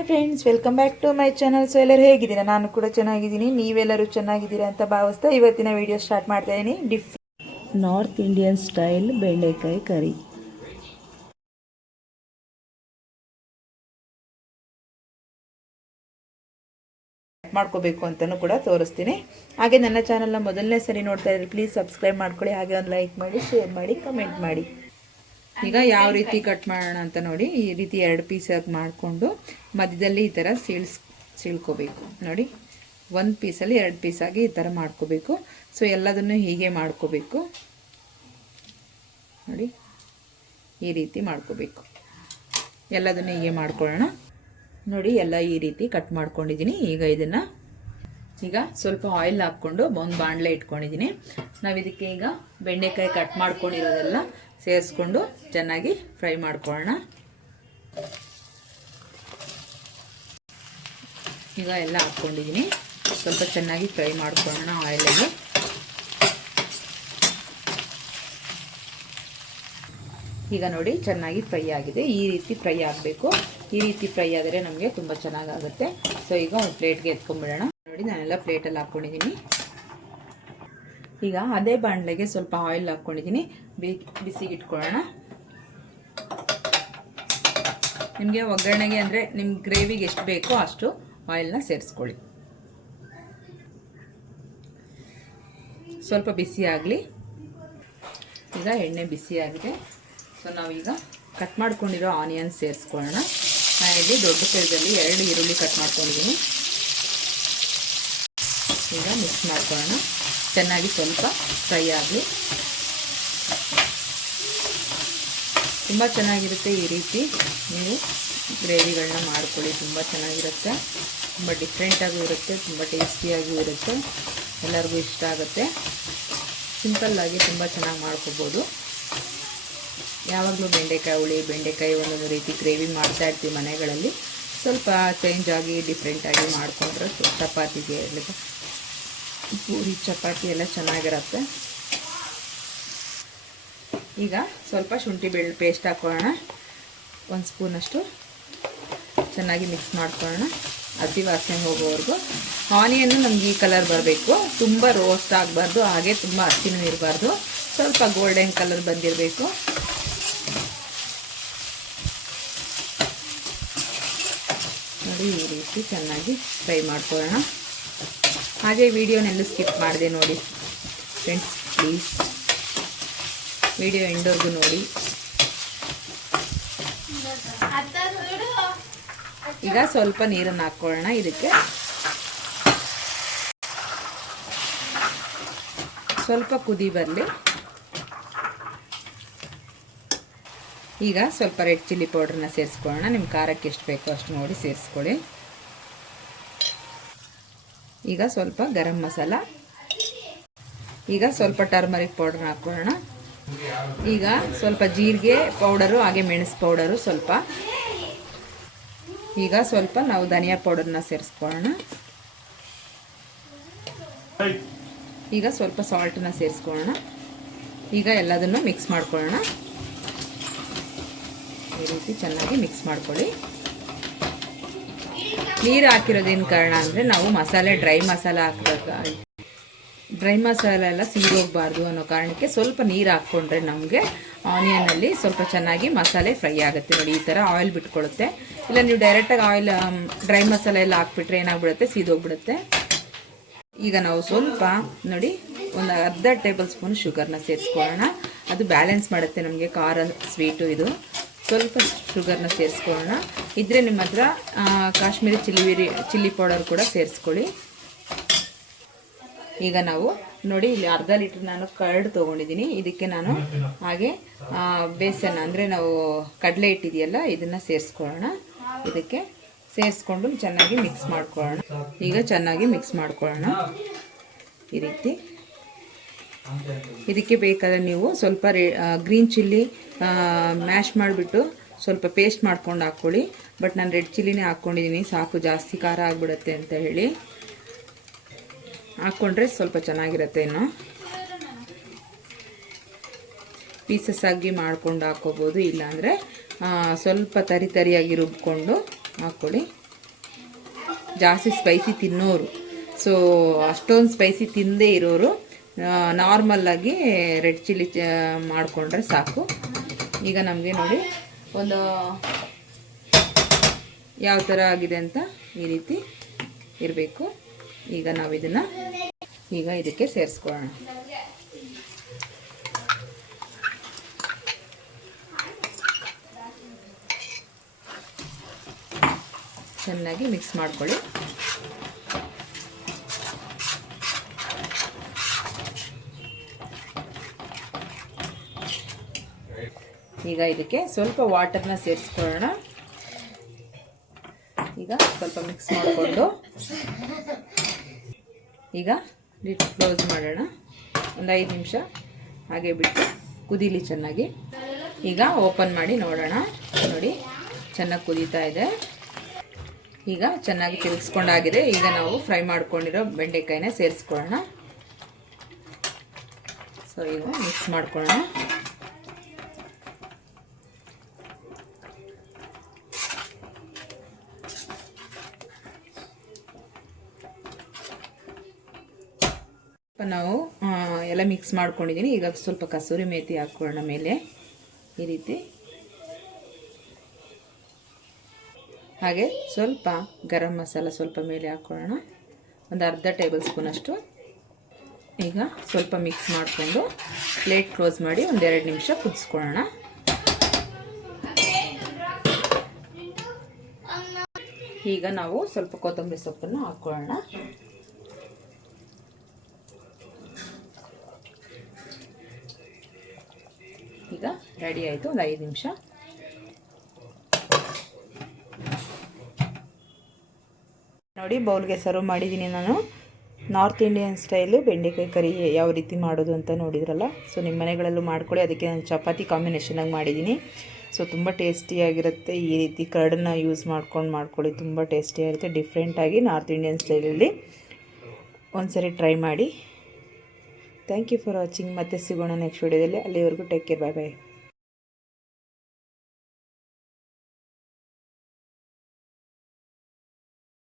Hi friends, welcome back to my channel. So ಎಲ್ಲರೂ ಹೇಗಿದ್ದೀರಾ? ನಾನು ಕೂಡ ಚೆನ್ನಾಗಿದ್ದೀನಿ. ನೀವೆಲ್ಲರೂ ಚೆನ್ನಾಗಿದ್ದೀರಾ ಅಂತ ಭಾವಿಸ್ತಾ ಇವತ್ತಿನ ವಿಡಿಯೋ ಸ್ಟಾರ್ಟ್ ಮಾಡ್ತಾ ಇದ್ದೀನಿ. ನಾರ್ತ್ ಇಂಡಿಯನ್ ಸ್ಟೈಲ್ ಬೆಂಡೆಕಾಯಿ ಕರಿ. ಮಾಡ್ಕೋಬೇಕು ಅಂತಲೂ ಕೂಡ ತೋರಿಸ್ತೀನಿ. ಹಾಗೆ ನನ್ನ ಚಾನಲ್ನ ಮೊದಲನೇ ಸರಿ ನೋಡ್ತಾ ಇದ್ರೆ ಪ್ಲೀಸ್ ಸಬ್ಸ್ಕ್ರೈಬ್ ಮಾಡ್ಕೊಳ್ಳಿ. ಹಾಗೆ ಒಂದು ಲೈಕ್ ಮಾಡಿ, ಶೇರ್ ಮಾಡಿ, ಕಮೆಂಟ್ ಮಾಡಿ. ಈಗ ಯಾವ ರೀತಿ ಕಟ್ ಮಾಡೋಣ ಅಂತ ನೋಡಿ. ಈ ರೀತಿ 2 ಪೀಸಾಗಿ ಮಾಡಿಕೊಂಡು ಮಧ್ಯದಲ್ಲಿ ಈ ಥರ ಸೀಳ್ಕೋಬೇಕು. ನೋಡಿ, 1 ಪೀಸಲ್ಲಿ 2 ಪೀಸಾಗಿ ಈ ಥರ ಮಾಡ್ಕೋಬೇಕು. ಸೊ ಎಲ್ಲದನ್ನು ಹೀಗೆ ಮಾಡ್ಕೋಬೇಕು. ನೋಡಿ, ಈ ರೀತಿ ಮಾಡ್ಕೋಬೇಕು. ಎಲ್ಲದನ್ನು ಹೀಗೆ ಮಾಡ್ಕೊಳ್ಳೋಣ. ನೋಡಿ, ಎಲ್ಲ ಈ ರೀತಿ ಕಟ್ ಮಾಡ್ಕೊಂಡಿದ್ದೀನಿ. ಈಗ ಸ್ವಲ್ಪ ಆಯಿಲ್ ಹಾಕ್ಕೊಂಡು ಒಂದು ಬಾಣಲೆ ಇಟ್ಕೊಂಡಿದ್ದೀನಿ. ನಾವು ಇದಕ್ಕೆ ಈಗ ಬೆಂಡೆಕಾಯಿ ಕಟ್ ಮಾಡ್ಕೊಂಡಿರೋದೆಲ್ಲ ಸೇರಿಸ್ಕೊಂಡು ಚೆನ್ನಾಗಿ ಫ್ರೈ ಮಾಡ್ಕೊಳ್ಳೋಣ. ಈಗ ಎಲ್ಲ ಹಾಕ್ಕೊಂಡಿದ್ದೀನಿ. ಸ್ವಲ್ಪ ಚೆನ್ನಾಗಿ ಫ್ರೈ ಮಾಡ್ಕೊಳ್ಳೋಣ ಆಯಿಲಲ್ಲಿ. ಈಗ ನೋಡಿ, ಚೆನ್ನಾಗಿ ಫ್ರೈ ಆಗಿದೆ. ಈ ರೀತಿ ಫ್ರೈ ಆಗಬೇಕು. ಈ ರೀತಿ ಫ್ರೈ ಆದರೆ ನಮಗೆ ತುಂಬ ಚೆನ್ನಾಗಾಗುತ್ತೆ. ಸೊ ಈಗ ಒಂದು ಪ್ಲೇಟ್ಗೆ ಎತ್ಕೊಂಡ್ಬಿಡೋಣ. ನೋಡಿ, ನಾನೆಲ್ಲ ಪ್ಲೇಟಲ್ಲಿ ಹಾಕ್ಕೊಂಡಿದ್ದೀನಿ. ಈಗ ಅದೇ ಬಾಣಲೆಗೆ ಸ್ವಲ್ಪ ಆಯಿಲ್ ಹಾಕ್ಕೊಂಡಿದ್ದೀನಿ. ಬಿಸಿಗೆ ಇಟ್ಕೊಳ್ಳೋಣ. ನಿಮಗೆ ಒಗ್ಗರಣೆಗೆ ಅಂದರೆ ನಿಮ್ಮ ಗ್ರೇವಿಗೆ ಎಷ್ಟು ಬೇಕೋ ಅಷ್ಟು ಆಯಿಲ್ನ ಸೇರಿಸ್ಕೊಳ್ಳಿ. ಸ್ವಲ್ಪ ಬಿಸಿ ಆಗಲಿ. ಈಗ ಎಣ್ಣೆ ಬಿಸಿ ಆಗಿದೆ. ಸೊ ನಾವೀಗ ಕಟ್ ಮಾಡ್ಕೊಂಡಿರೋ ಆನಿಯನ್ ಸೇರಿಸ್ಕೊಳ್ಳೋಣ. ನಾನಿಲ್ಲಿ ದೊಡ್ಡ ಸೈಜಲ್ಲಿ 2 ಈರುಳ್ಳಿ ಕಟ್ ಮಾಡ್ಕೊಂಡಿದ್ದೀನಿ. ಈಗ ಮಿಕ್ಸ್ ಮಾಡ್ಕೊಳ್ಳೋಣ. ಚೆನ್ನಾಗಿ ಸ್ವಲ್ಪ ಫ್ರೈ ಆಗಲಿ. ತುಂಬ ಚೆನ್ನಾಗಿರುತ್ತೆ. ಈ ರೀತಿ ನೀವು ಗ್ರೇವಿಗಳನ್ನ ಮಾಡ್ಕೊಳ್ಳಿ. ತುಂಬ ಚೆನ್ನಾಗಿರುತ್ತೆ. ತುಂಬ ಡಿಫ್ರೆಂಟಾಗೂ ಇರುತ್ತೆ, ತುಂಬ ಟೇಸ್ಟಿಯಾಗೂ ಇರುತ್ತೆ. ಎಲ್ಲರಿಗೂ ಇಷ್ಟ ಆಗುತ್ತೆ. ಸಿಂಪಲ್ಲಾಗಿ ತುಂಬ ಚೆನ್ನಾಗಿ ಮಾಡ್ಕೋಬೋದು. ಯಾವಾಗಲೂ ಬೆಂಡೆಕಾಯಿ ಒಂದೊಂದು ರೀತಿ ಗ್ರೇವಿ ಮಾಡ್ತಾ ಇರ್ತೀವಿ ಮನೆಗಳಲ್ಲಿ. ಸ್ವಲ್ಪ ಚೇಂಜ್ ಆಗಿ ಡಿಫ್ರೆಂಟಾಗಿ ಮಾಡಿಕೊಂಡ್ರೆ ಚಪಾತಿಗೆ, ಪೂರಿ, ಚಪಾತಿ ಎಲ್ಲ ಚೆನ್ನಾಗಿರುತ್ತೆ. ಈಗ ಸ್ವಲ್ಪ ಶುಂಠಿ ಬೆಳ್ಳುಳ್ಳಿ ಪೇಸ್ಟ್ ಹಾಕ್ಕೊಳ್ಳೋಣ. 1 ಸ್ಪೂನಷ್ಟು ಚೆನ್ನಾಗಿ ಮಿಕ್ಸ್ ಮಾಡ್ಕೊಳ್ಳೋಣ. ಹಸಿ ವಾಸನೆ ಹೋಗೋವರೆಗೂ. ಆನಿಯನ್ನು ನಮ್ಗೆ ಈ ಕಲರ್ ಬರಬೇಕು. ತುಂಬ ರೋಸ್ಟ್ ಆಗಬಾರ್ದು, ಹಾಗೆ ತುಂಬ ಹಸಿನೂ ಇರಬಾರ್ದು. ಸ್ವಲ್ಪ ಗೋಲ್ಡನ್ ಕಲರ್ ಬಂದಿರಬೇಕು. ನೋಡಿ, ಈ ರೀತಿ ಚೆನ್ನಾಗಿ ಫ್ರೈ ಮಾಡ್ಕೊಳ್ಳೋಣ. ಹಾಗೆ ವಿಡಿಯೋನೆಲ್ಲೂ ಸ್ಕಿಪ್ ಮಾಡಿದೆ ನೋಡಿ ಫ್ರೆಂಡ್ಸ್. ಪ್ಲೀಸ್ ವಿಡಿಯೋ ಎಂಡ್ವರೆಗೂ ನೋಡಿ. ಈಗ ಸ್ವಲ್ಪ ನೀರನ್ನು ಹಾಕ್ಕೊಳ್ಳೋಣ. ಇದಕ್ಕೆ ಸ್ವಲ್ಪ ಕುದಿ ಬರಲಿ. ಈಗ ಸ್ವಲ್ಪ ರೆಡ್ ಚಿಲ್ಲಿ ಪೌಡ್ರನ್ನ ಸೇರಿಸ್ಕೊಳ್ಳೋಣ. ನಿಮ್ಮ ಖಾರಕ್ಕೆ ಎಷ್ಟು ಬೇಕೋ ಅಷ್ಟು ನೋಡಿ ಸೇರಿಸ್ಕೊಳ್ಳಿ. ಈಗ ಸ್ವಲ್ಪ ಗರಂ ಮಸಾಲ. ಈಗ ಸ್ವಲ್ಪ ಟರ್ಮರಿಕ್ ಪೌಡ್ರನ್ನ ಹಾಕ್ಕೊಳ್ಳೋಣ. ಈಗ ಸ್ವಲ್ಪ ಜೀರಿಗೆ ಪೌಡರು, ಹಾಗೆ ಮೆಣಸು ಪೌಡರು ಸ್ವಲ್ಪ. ಈಗ ಸ್ವಲ್ಪ ನಾವು ಧನಿಯಾ ಪೌಡರ್ನ ಸೇರಿಸ್ಕೊಳ್ಳೋಣ. ಈಗ ಸ್ವಲ್ಪ ಸಾಲ್ಟನ್ನ ಸೇರಿಸ್ಕೊಳ್ಳೋಣ. ಈಗ ಎಲ್ಲದನ್ನು ಮಿಕ್ಸ್ ಮಾಡ್ಕೊಳ್ಳೋಣ. ಈ ರೀತಿ ಚೆನ್ನಾಗಿ ಮಿಕ್ಸ್ ಮಾಡ್ಕೊಳ್ಳಿ. ನೀರು ಹಾಕಿರೋದೇನು ಕಾರಣ ಅಂದರೆ ನಾವು ಡ್ರೈ ಮಸಾಲ ಹಾಕಬೇಕು. ಡ್ರೈ ಮಸಾಲ ಎಲ್ಲ ಸಿಗೋಗಬಾರ್ದು ಅನ್ನೋ ಕಾರಣಕ್ಕೆ ಸ್ವಲ್ಪ ನೀರು ಹಾಕ್ಕೊಂಡ್ರೆ ನಮಗೆ ಆನಿಯನಲ್ಲಿ ಸ್ವಲ್ಪ ಚೆನ್ನಾಗಿ ಮಸಾಲೆ ಫ್ರೈ ಆಗುತ್ತೆ. ನೋಡಿ, ಈ ಥರ ಆಯಿಲ್ ಬಿಟ್ಕೊಳ್ಳುತ್ತೆ. ಇಲ್ಲ ನೀವು ಡೈರೆಕ್ಟಾಗಿ ಡ್ರೈ ಮಸಾಲ ಎಲ್ಲ ಹಾಕ್ಬಿಟ್ರೆ ಏನಾಗ್ಬಿಡುತ್ತೆ, ಸೀದೋಗ್ಬಿಡುತ್ತೆ. ಈಗ ನಾವು ಸ್ವಲ್ಪ ನೋಡಿ ಒಂದು ಅರ್ಧ ಟೇಬಲ್ ಸ್ಪೂನ್ ಶುಗರ್ನ ಸೇರಿಸ್ಕೊಳ್ಳೋಣ. ಅದು ಬ್ಯಾಲೆನ್ಸ್ ಮಾಡುತ್ತೆ ನಮಗೆ ಖಾರ, ಸ್ವೀಟು. ಇದು ಸ್ವಲ್ಪ ಶುಗರ್ನ ಸೇರಿಸ್ಕೊಳ್ಳೋಣ. ಇದ್ರೆ ನಿಮ್ಮ ಹತ್ರ ಕಾಶ್ಮೀರಿ ಚಿಲ್ಲಿ ಪೌಡರ್ ಕೂಡ ಸೇರಿಸ್ಕೊಳ್ಳಿ. ಈಗ ನಾವು ನೋಡಿ, ಇಲ್ಲಿ ಅರ್ಧ ಲೀಟ್ರ್ ನಾನು ಕರ್ಡ್ ತೊಗೊಂಡಿದ್ದೀನಿ. ಇದಕ್ಕೆ ನಾನು ಹಾಗೆ ಬೇಸನ್ ಅಂದರೆ ನಾವು ಕಡಲೆ ಇಟ್ಟಿದೆಯಲ್ಲ, ಇದನ್ನು ಸೇರಿಸ್ಕೊಳ್ಳೋಣ. ಇದಕ್ಕೆ ಸೇರಿಸ್ಕೊಂಡು ಚೆನ್ನಾಗಿ ಮಿಕ್ಸ್ ಮಾಡ್ಕೊಳ್ಳೋಣ. ಈಗ ಚೆನ್ನಾಗಿ ಮಿಕ್ಸ್ ಮಾಡ್ಕೊಳ್ಳೋಣ ಈ ರೀತಿ. ಇದಕ್ಕೆ ಬೇಕಾದರೆ ನೀವು ಸ್ವಲ್ಪ ಗ್ರೀನ್ ಚಿಲ್ಲಿ ಮ್ಯಾಶ್ ಮಾಡಿಬಿಟ್ಟು ಸ್ವಲ್ಪ ಪೇಸ್ಟ್ ಮಾಡ್ಕೊಂಡು ಹಾಕ್ಕೊಳ್ಳಿ. ಬಟ್ ನಾನು ರೆಡ್ ಚಿಲ್ಲಿನೇ ಹಾಕ್ಕೊಂಡಿದ್ದೀನಿ. ಸಾಕು, ಜಾಸ್ತಿ ಖಾರ ಆಗಿಬಿಡುತ್ತೆ ಅಂತ ಹೇಳಿ ಹಾಕ್ಕೊಂಡ್ರೆ ಸ್ವಲ್ಪ ಚೆನ್ನಾಗಿರುತ್ತೆ. ಇನ್ನು ಪೀಸಸ್ ಆಗಿ ಮಾಡ್ಕೊಂಡು ಹಾಕ್ಕೋಬೋದು. ಇಲ್ಲಾಂದರೆ ಸ್ವಲ್ಪ ತರಿಯಾಗಿ ರುಬ್ಕೊಂಡು ಹಾಕ್ಕೊಳ್ಳಿ. ಜಾಸ್ತಿ ಸ್ಪೈಸಿ ತಿನ್ನೋರು. ಸೊ ಅಷ್ಟೊಂದು ಸ್ಪೈಸಿ ತಿನ್ನದೇ ಇರೋರು ನಾರ್ಮಲ್ಲಾಗಿ ರೆಡ್ ಚಿಲ್ಲಿ ಮಾಡಿಕೊಂಡ್ರೆ ಸಾಕು. ಈಗ ನಮಗೆ ನೋಡಿ ಒಂದು ಯಾವ ಥರ ಆಗಿದೆ ಅಂತ ಈ ರೀತಿ ಇರಬೇಕು. ಈಗ ನಾವು ಇದಕ್ಕೆ ಸೇರಿಸ್ಕೊಳ್ಳೋಣ. ಚೆನ್ನಾಗಿ ಮಿಕ್ಸ್ ಮಾಡ್ಕೊಳ್ಳಿ. ಈಗ ಇದಕ್ಕೆ ಸ್ವಲ್ಪ ವಾಟರ್ನ ಸೇರಿಸ್ಕೊಳ್ಳೋಣ. ಈಗ ಸ್ವಲ್ಪ ಮಿಕ್ಸ್ ಮಾಡಿಕೊಂಡು ಈಗ ಲಿಡ್ ಕ್ಲೋಸ್ ಮಾಡೋಣ. ಒಂದು 5 ನಿಮಿಷ ಹಾಗೆ ಬಿಟ್ಟು ಕುದೀಲಿ ಚೆನ್ನಾಗಿ. ಈಗ ಓಪನ್ ಮಾಡಿ ನೋಡೋಣ. ನೋಡಿ ಚೆನ್ನಾಗಿ ಕುದೀತಾ ಇದೆ. ಈಗ ಚೆನ್ನಾಗಿ ತಿರುಗಿಸ್ಕೊಂಡಾಗಿದೆ. ಈಗ ನಾವು ಫ್ರೈ ಮಾಡ್ಕೊಂಡಿರೋ ಬೆಂಡೆಕಾಯಿನ ಸೇರಿಸ್ಕೊಳ್ಳೋಣ. ಸೊ ಈಗ ಮಿಕ್ಸ್ ಮಾಡ್ಕೊಳ್ಳೋಣ. ನಾವು ಎಲ್ಲ ಮಿಕ್ಸ್ ಮಾಡ್ಕೊಂಡಿದ್ದೀನಿ. ಈಗ ಸ್ವಲ್ಪ ಕಸೂರಿ ಮೇಥಿ ಹಾಕ್ಕೊಳ್ಳೋಣ ಮೇಲೆ ಈ ರೀತಿ. ಹಾಗೆ ಸ್ವಲ್ಪ ಗರಂ ಮಸಾಲ ಸ್ವಲ್ಪ ಮೇಲೆ ಹಾಕ್ಕೊಳ್ಳೋಣ, ಒಂದು ಅರ್ಧ ಟೇಬಲ್ ಸ್ಪೂನಷ್ಟು. ಈಗ ಸ್ವಲ್ಪ ಮಿಕ್ಸ್ ಮಾಡಿಕೊಂಡು ಪ್ಲೇಟ್ ಕ್ಲೋಸ್ ಮಾಡಿ ಒಂದು 2 ನಿಮಿಷ ಕುದಿಸ್ಕೊಳ್ಳೋಣ. ಈಗ ನಾವು ಸ್ವಲ್ಪ ಕೊತ್ತಂಬರಿ ಸೊಪ್ಪನ್ನು ಹಾಕ್ಕೊಳ್ಳೋಣ. ಈಗ ರೆಡಿ ಆಯಿತು. ಒಂದು 5 ನಿಮಿಷ. ನೋಡಿ ಬೌಲ್ಗೆ ಸರ್ವ್ ಮಾಡಿದ್ದೀನಿ ನಾನು. ನಾರ್ತ್ ಇಂಡಿಯನ್ ಸ್ಟೈಲು ಬೆಂಡೆಕಾಯಿ ಕರಿ ಯಾವ ರೀತಿ ಮಾಡೋದು ಅಂತ ನೋಡಿದ್ರಲ್ಲ. ಸೊ ನಿಮ್ಮ ಮನೆಗಳಲ್ಲೂ ಮಾಡ್ಕೊಳ್ಳಿ. ಅದಕ್ಕೆ ನಾನು ಚಪಾತಿ ಕಾಂಬಿನೇಷನಾಗಿ ಮಾಡಿದ್ದೀನಿ. ಸೊ ತುಂಬ ಟೇಸ್ಟಿಯಾಗಿರುತ್ತೆ. ಈ ರೀತಿ ಕರ್ಡನ್ನ ಯೂಸ್ ಮಾಡ್ಕೊಳ್ಳಿ, ತುಂಬ ಟೇಸ್ಟಿಯಾಗಿರುತ್ತೆ. ಡಿಫ್ರೆಂಟಾಗಿ ನಾರ್ತ್ ಇಂಡಿಯನ್ ಸ್ಟೈಲಲ್ಲಿ ಒಂದ್ಸರಿ ಟ್ರೈ ಮಾಡಿ. Thank you for watching. ಮತ್ತೆ ಸಿಗೋಣ ನೆಕ್ಸ್ಟ್ ವಿಡಿಯೋದಲ್ಲಿ. ಅಲ್ಲಿವರೆಗೂ ಟೇಕ್ ಕೇರ್. ಬಾಯ್ ಬಾಯ್.